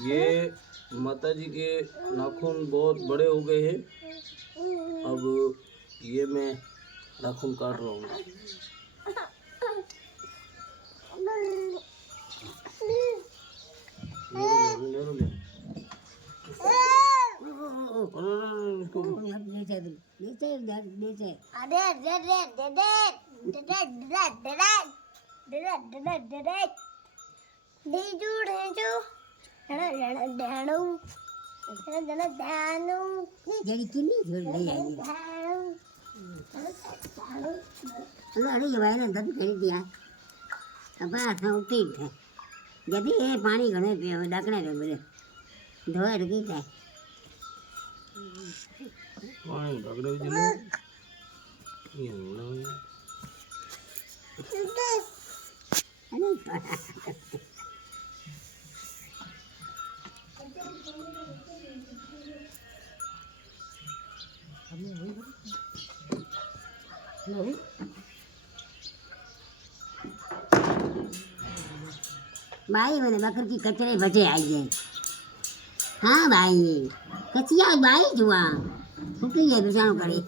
ये माता जी के नाखून बहुत बड़े हो गए हैं। अब ये मैं नाखून काट रहा हूँ। जदी ये पानी घणे पियो डकणे रे बरे धोए रखी है पानी ढकने चले ये होना भाई मैंने बकर की कचरे बचे आई है। हाँ भाई कचिया भाई जुआ फुकी है बिचारो करे